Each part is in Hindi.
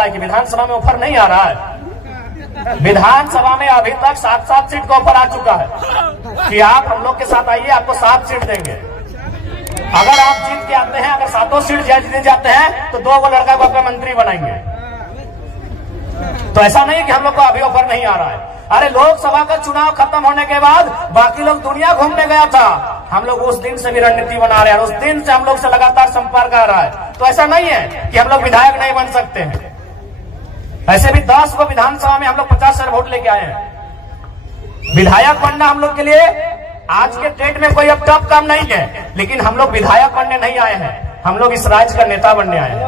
होता है कि विधानसभा में ऑफर नहीं आ रहा है। विधानसभा में अभी तक 7-7 सीट का ऑफर आ चुका है कि आप हम लोग के साथ आइए, आपको 7 सीट देंगे। अगर आप जीत के आते हैं, अगर 7 सीट जीत जाते हैं तो 2 लड़का को आपका मंत्री बनाएंगे। तो ऐसा नहीं कि हम लोग को अभी ऑफर नहीं आ रहा है। अरे लोकसभा का चुनाव खत्म होने के बाद बाकी लोग दुनिया घूमने गया था, हम लोग उस दिन से भी रणनीति बना रहे हैं, उस दिन से हम लोग से लगातार संपर्क आ रहा है। तो ऐसा नहीं है कि हम लोग विधायक नहीं बन सकते हैं। ऐसे भी 10 को विधानसभा में हम लोग 50 वोट लेके आए हैं। विधायक बनना हम लोग के लिए आज के डेट में कोई अब टफ काम नहीं है, लेकिन हम लोग विधायक बनने नहीं आए हैं, हम लोग इस राज्य का नेता बनने आए हैं।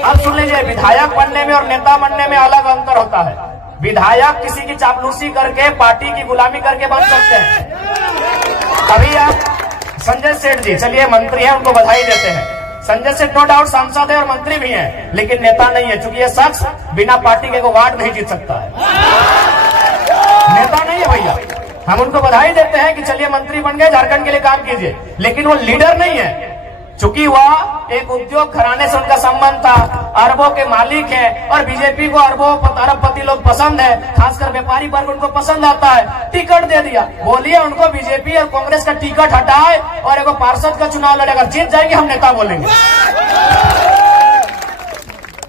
अब सुन लीजिए, विधायक बनने में और नेता बनने में अलग अंतर होता है। विधायक किसी की चापलूसी करके, पार्टी की गुलामी करके बन सकते हैं। अभी आप संजय सेठ जी, चलिए मंत्री हैं, उनको बधाई देते हैं। संजय सेठ नो डाउट सांसद है और मंत्री भी हैं, लेकिन नेता नहीं है, क्योंकि ये शख्स बिना पार्टी के वार्ड नहीं जीत सकता है। नेता नहीं है भैया। हम उनको बधाई देते हैं कि चलिए मंत्री बन गए, झारखंड के लिए काम कीजिए, लेकिन वो लीडर नहीं है। चूंकि वह एक उद्योग घराने से उनका संबंध था, अरबों के मालिक हैं, और बीजेपी को अरबपति लोग पसंद है, खासकर व्यापारी वर्ग उनको पसंद आता है। टिकट दे दिया, बोलिए उनको बीजेपी और कांग्रेस का टिकट हटाए और एक पार्षद का चुनाव लड़ेगा, जीत जाएंगे, हम नेता बोलेंगे।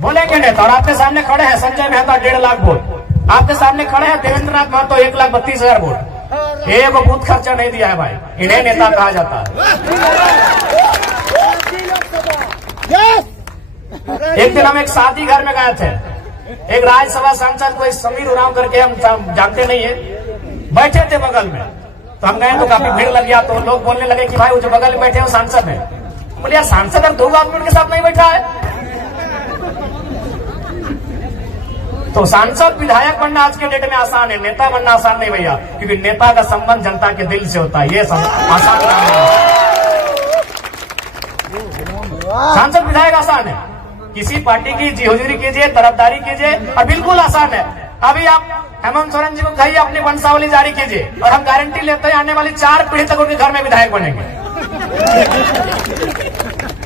बोलेंगे नेता। और आपके सामने खड़े हैं संजय मेहता 1.5 लाख वोट, आपके सामने खड़े हैं देवेंद्र नाथ महतो 1,32,000 वोट। एक बूथ खर्चा नहीं दिया है भाई, इन्हें नेता कहा जाता है। एक दिन हम एक शादी घर में गए थे, एक राज्यसभा सांसद कोई समीर उरांव करके, हम जानते नहीं है, बैठे थे बगल में। तो हम गए तो काफी भीड़ लग गया, तो लोग बोलने लगे कि भाई वो जो बगल में बैठे वो सांसद है। बोले यार सांसद और 2 आदमी उनके साथ नहीं बैठा है। तो सांसद विधायक बनना आज के डेट में आसान है, नेता बनना आसान नहीं भैया, क्योंकि नेता का संबंध जनता के दिल से होता है, ये आसान नहीं है। सांसद विधायक आसान है, किसी पार्टी की जिहोजरी कीजिए, तरफदारी कीजिए, और बिल्कुल आसान है। अभी आप हेमंत सोरेन जी को कहिए अपनी वंशावली जारी कीजिए, और हम गारंटी लेते हैं आने वाली 4 पीढ़ी तक उनके घर में विधायक बनेंगे।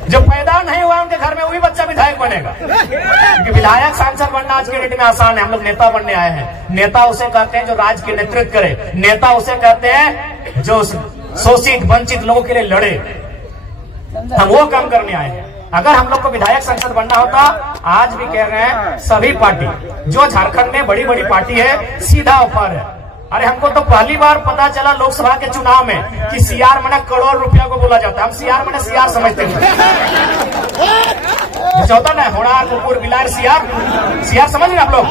जो पैदा नहीं हुआ उनके घर में वही बच्चा विधायक बनेगा, क्योंकि विधायक सांसद बनना आज के डेट में आसान है। हम लोग नेता बनने आए हैं। नेता उसे कहते हैं जो राज्य की नेतृत्व करे, नेता उसे कहते हैं जो शोषित वंचित लोगों के लिए लड़े। हम वो काम करने आए हैं। अगर हम लोग को विधायक संसद बनना होता, आज भी कह रहे हैं सभी पार्टी जो झारखंड में बड़ी बड़ी पार्टी है, सीधा ऑफर है। अरे हमको तो पहली बार पता चला लोकसभा के चुनाव में कि सीआर मने करोड़ रुपया को बोला जाता है। हम सीआर मने सीआर समझते थे, होता ना होड़ा कुकुर बिलार सीआर समझ रहे आप लोग।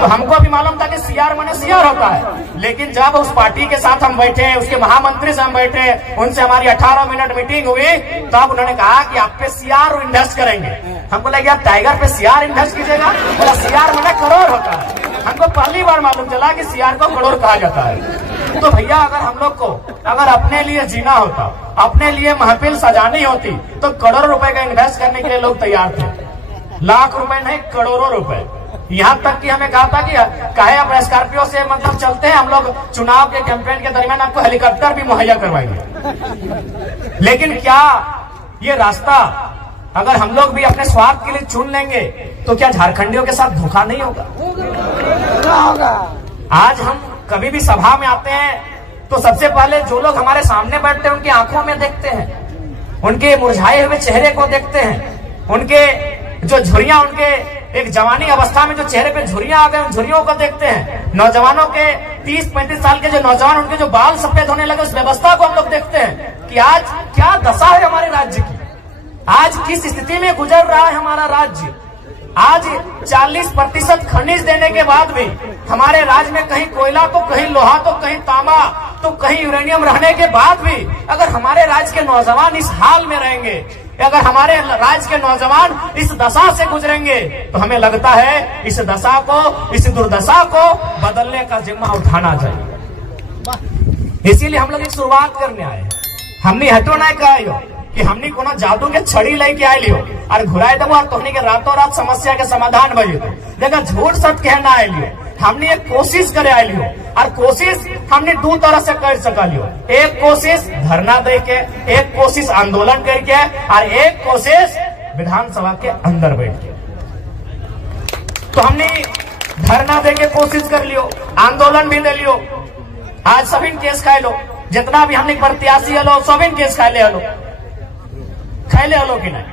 तो हमको भी मालूम था कि सीआर मने सीआर होता है, लेकिन जब उस पार्टी के साथ हम बैठे, उसके महामंत्री से हम बैठे, उनसे हमारी 18 मिनट मीटिंग हुई, तब उन्होंने कहा कि आप पे सीआर इन्वेस्ट करेंगे। हमको लगा टाइगर पे सीआर इन्वेस्ट कीजिएगा, बोला सीआर मने करोड़ होता है। हमको पहली बार मालूम चला कि सीआर को करोड़ कहा जाता है। तो भैया अगर हम लोग को अगर अपने लिए जीना होता, अपने लिए महफिल सजानी होती, तो करोड़ों रुपए का इन्वेस्ट करने के लिए लोग तैयार थे। लाख रुपए नहीं, करोड़ों रुपए। यहाँ तक कि हमें कहा था कि कहे आप स्कॉर्पियो से मतलब चलते हैं, हम लोग चुनाव के कैंपेन के दरमियान आपको हेलीकॉप्टर भी मुहैया करवाएंगे। लेकिन क्या ये रास्ता अगर हम लोग भी अपने स्वार्थ के लिए चुन लेंगे तो क्या झारखंडियों के साथ धोखा नहीं होगा? आज हम कभी भी सभा में आते हैं तो सबसे पहले जो लोग हमारे सामने बैठते हैं उनकी आंखों में देखते हैं, उनके मुरझाए हुए चेहरे को देखते हैं, उनके जो झुर्रियां, उनके एक जवानी अवस्था में जो चेहरे पे झुर्रियां आ गए, उन झुर्रियों को देखते हैं। नौजवानों के 30-35 साल के जो नौजवान, उनके जो बाल सफेद होने लगे, उस व्यवस्था को हम लोग देखते हैं कि आज क्या दशा है हमारे राज्य की, आज किस स्थिति में गुजर रहा है हमारा राज्य। आज 40% खनिज देने के बाद भी हमारे राज्य में कहीं कोयला तो कहीं लोहा तो कहीं तांबा तो कहीं यूरेनियम रहने के बाद भी अगर हमारे राज्य के नौजवान इस हाल में रहेंगे, अगर हमारे राज्य के नौजवान इस दशा से गुजरेंगे, तो हमें लगता है इस दशा को, इस दुर्दशा को बदलने का जिम्मा उठाना चाहिए। इसीलिए हम लोग एक शुरुआत करने आए हैं। हमने हटो ना कहा कि हमने कोनो जादू के छड़ी लेके आये लियो और घुराए दबो और तुमने के रातों रात समस्या के समाधान बजे दो। देखा झूठ सच कहना आये लियो, हमने एक कोशिश करे आये लियो, और कोशिश हमने 2 तरह से कर सका लियो। एक कोशिश धरना दे के, एक कोशिश आंदोलन करके, और एक कोशिश विधानसभा के अंदर बैठ के। तो हमने धरना देके कोशिश कर लियो, आंदोलन भी दे लियो, आज सभी केस खाए लो, जितना भी हमने प्रत्याशी हलो सभी केस खाए ले हलो कि नहीं,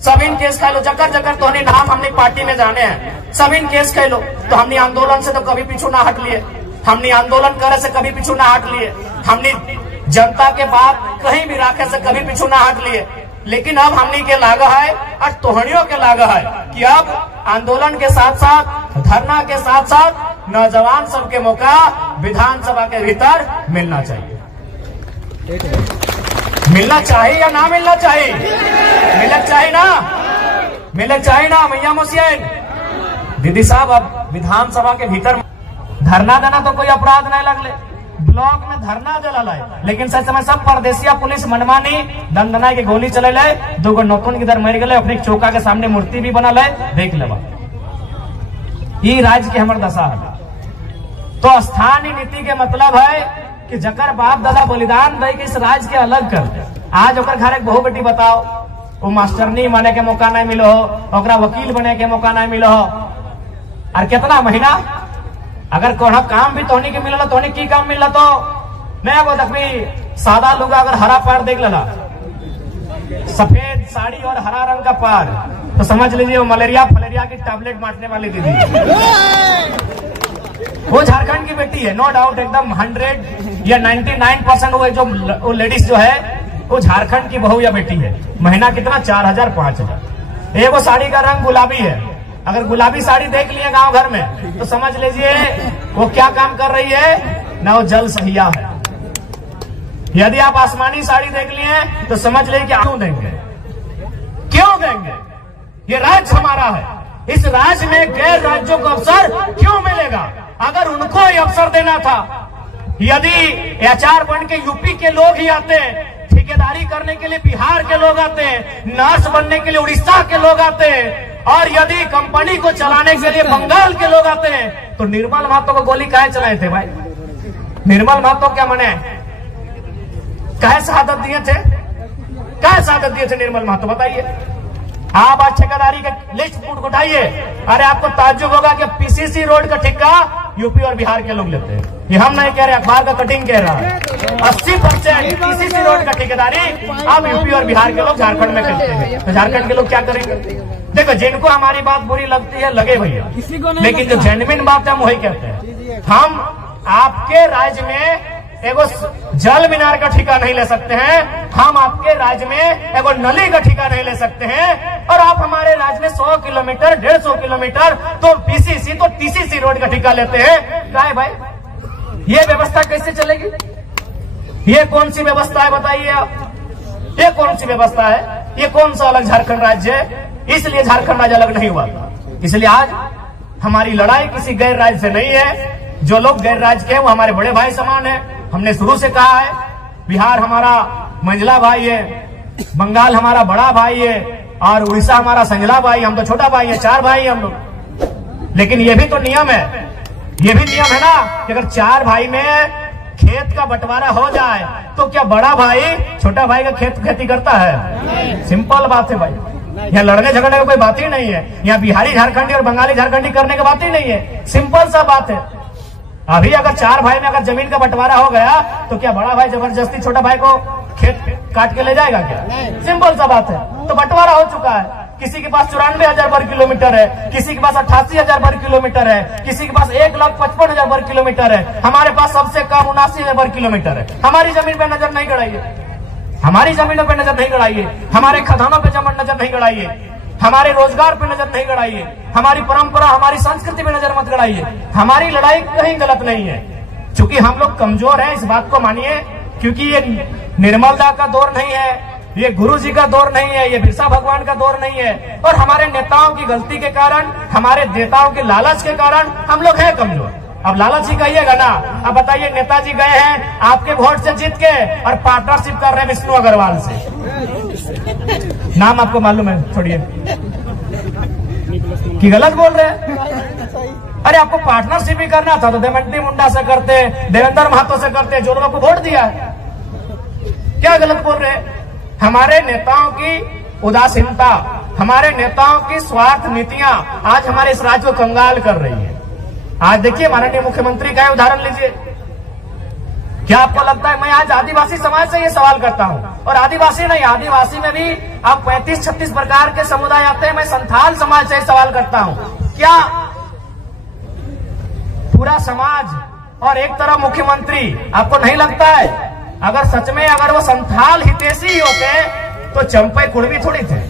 सभी केस खाए लो, जकर जकर तो नाम हमने पार्टी में जाने हैं, सभी केस खाए लो। तो हमने आंदोलन से तो कभी पीछू ना हट लिए, हमने आंदोलन करे से कभी पीछू ना हट लिए, हमने जनता के बात कहीं भी रखे से कभी पीछू ना हट लिए। लेकिन अब हमने के लागा है और तोहनियों के लागा है कि अब आंदोलन के साथ साथ धरना के साथ साथ नौजवान सबके मौका विधानसभा के भीतर मिलना चाहिए। मिलना चाहिए या ना मिलना चाहिए? मिलना चाहिए ना, मिलना चाहिए ना मैया मुसियन दीदी साहब। अब विधानसभा के भीतर धरना देना तो कोई अपराध नहीं लगले, ब्लॉक में धरना जला है, लेकिन सच समय सब परदेसिया पुलिस मनमानी दंदना के गोली चले ले, 2 गो नौतन किधर मर गए, अपने चौका के सामने मूर्ति भी बना है, देख लेवा। ये राज्य के हमारे दशा है। तो स्थानीय नीति के मतलब है कि जकर बाप दादा बलिदान दे के इस राज्य के अलग कर। आज ओकर घर एक बहू बेटी बताओ, वो मास्टरनी बने के मौका नहीं मिलो हो, ओकरा वकील बने के मौका नहीं मिलो हो, और कितना महीना अगर कोनो काम भी तोहनी के मिलला, तोहनी की काम मिलला तो मैं वो देखी सादा लुगा अगर हरा पैर देख लेला, सफेद साड़ी और हरा रंग का पैर, तो समझ लीजिए वो मलेरिया फलेरिया की टैबलेट बांटने वाली दीदी। वो झारखंड की बेटी है, नो डाउट, एकदम 100 या 99% वो जो लेडीज जो है वो झारखंड की बहू या बेटी है। महीना कितना? 4000 5000। एक वो साड़ी का रंग गुलाबी है, अगर गुलाबी साड़ी देख लिए गांव घर में तो समझ लीजिए वो क्या काम कर रही है ना, वो जल सहिया है। यदि आप आसमानी साड़ी देख लिए तो समझ लीजिए क्यों देंगे, क्यों देंगे? ये राज्य हमारा है, इस राज्य में गैर राज्यों को अवसर क्यों मिलेगा? अगर उनको ये अवसर देना था, यदि एचआर बन के यूपी के लोग ही आते, ठेकेदारी करने के लिए बिहार के लोग आते, नर्स बनने के लिए उड़ीसा के लोग आते, और यदि कंपनी को चलाने के लिए बंगाल के लोग आते हैं, तो निर्मल महतो को गोली काहे चलाए थे भाई? निर्मल महतो क्या मने काहे शहादत दिए थे? काहे शहादत दिए थे निर्मल महतो, बताइए आप। आज ठेकेदारी के लिस्ट उठाइए, अरे आपको ताज्जुब होगा कि पीसीसी रोड का ठेका यूपी और बिहार के लोग लेते हैं। ये हम नहीं कह रहे, अखबार का कटिंग कह रहा है। 80% पीसीसी रोड का ठेकेदारी अब यूपी और बिहार के लोग झारखंड में करते हैं। तो झारखंड के लोग क्या करेंगे? देखो, जिनको हमारी बात बुरी लगती है लगे भैया, लेकिन जो जेन्युइन बात है हम वही कहते हैं। हम आपके राज्य में एगो जल मीनार का ठेका नहीं ले सकते हैं, हम आपके राज्य में एगो नली का ठेका नहीं ले सकते हैं, और आप हमारे राज्य में 100 किलोमीटर 150 किलोमीटर तो पीसीसी तो टीसीसी रोड का ठेका लेते हैं। क्या है भाई, ये व्यवस्था कैसे चलेगी? ये कौन सी व्यवस्था है बताइए आप? ये कौन सी व्यवस्था है? ये कौन सा अलग झारखंड राज्य है? इसलिए झारखंड राज्य अलग नहीं हुआ। इसलिए आज हमारी लड़ाई किसी गैर राज्य से नहीं है। जो लोग गैर राज्य के हैं वो हमारे बड़े भाई समान है। हमने शुरू से कहा है, बिहार हमारा मंझला भाई है, बंगाल हमारा बड़ा भाई है, और उड़ीसा हमारा संजला भाई, हम तो छोटा भाई है, 4 भाई हम लोग। लेकिन ये भी तो नियम है, ये भी नियम है ना कि अगर 4 भाई में खेत का बंटवारा हो जाए तो क्या बड़ा भाई छोटा भाई का खेती करता है? सिंपल बात है भाई, यहाँ लड़ने झगड़ने की कोई बात ही नहीं है। यहाँ बिहारी झारखंडी और बंगाली झारखंडी करने की बात ही नहीं है, सिंपल सा बात है। अभी अगर 4 भाई में अगर जमीन का बंटवारा हो गया तो क्या बड़ा भाई जबरदस्ती छोटा भाई को खेत काट के ले जाएगा क्या? सिंपल सा बात है। तो बंटवारा हो चुका है, किसी के पास 94,000 वर्ग किलोमीटर है, किसी के पास 88,000 वर्ग किलोमीटर है, किसी के पास 1,55,000 वर्ग किलोमीटर है, हमारे पास सबसे कम 79,000 वर्ग किलोमीटर है। हमारी जमीन पे नजर नहीं गड़ाइए, हमारी जमीनों पे नजर नहीं गड़ाइए, हमारे खदानों पे नजर नहीं गड़ाइए, हमारे रोजगार पे नजर नहीं गड़ाइए, हमारी परंपरा हमारी संस्कृति पे नजर मत गड़ाइए। हमारी लड़ाई कहीं गलत नहीं है, क्योंकि हम लोग कमजोर हैं, इस बात को मानिए। क्योंकि ये निर्मलदा का दौर नहीं है, ये गुरु जी का दौर नहीं है, ये बिरसा भगवान का दौर नहीं है, और हमारे नेताओं की गलती के कारण, हमारे नेताओं के लालच के कारण हम लोग हैं कमजोर। अब लालच ही कहिएगा ना। अब बताइए, नेताजी गए हैं आपके वोट से जीत के और पार्टनरशिप कर रहे हैं विष्णु अग्रवाल से। नाम आपको मालूम है, छोड़िए कि गलत बोल रहे हैं। अरे आपको पार्टनरशिप भी करना था तो देवंती मुंडा से करते, देवेंद्र महतो से करते, जो लोगों को वोट दिया है। क्या गलत बोल रहे हैं? हमारे नेताओं की उदासीनता, हमारे नेताओं की स्वार्थ नीतियां आज हमारे इस राज्य को कंगाल कर रही है। आज देखिए माननीय मुख्यमंत्री का उदाहरण लीजिए। क्या आपको लगता है, मैं आज आदिवासी समाज से ये सवाल करता हूं, और आदिवासी नहीं, आदिवासी में भी अब 35-36 प्रकार के समुदाय आते हैं। मैं संथाल समाज से सवाल करता हूं, क्या पूरा समाज और एक तरफ मुख्यमंत्री, आपको नहीं लगता है अगर सच में अगर वो संथाल हितैषी होते तो चंपई कुड़वी थोड़ी थे।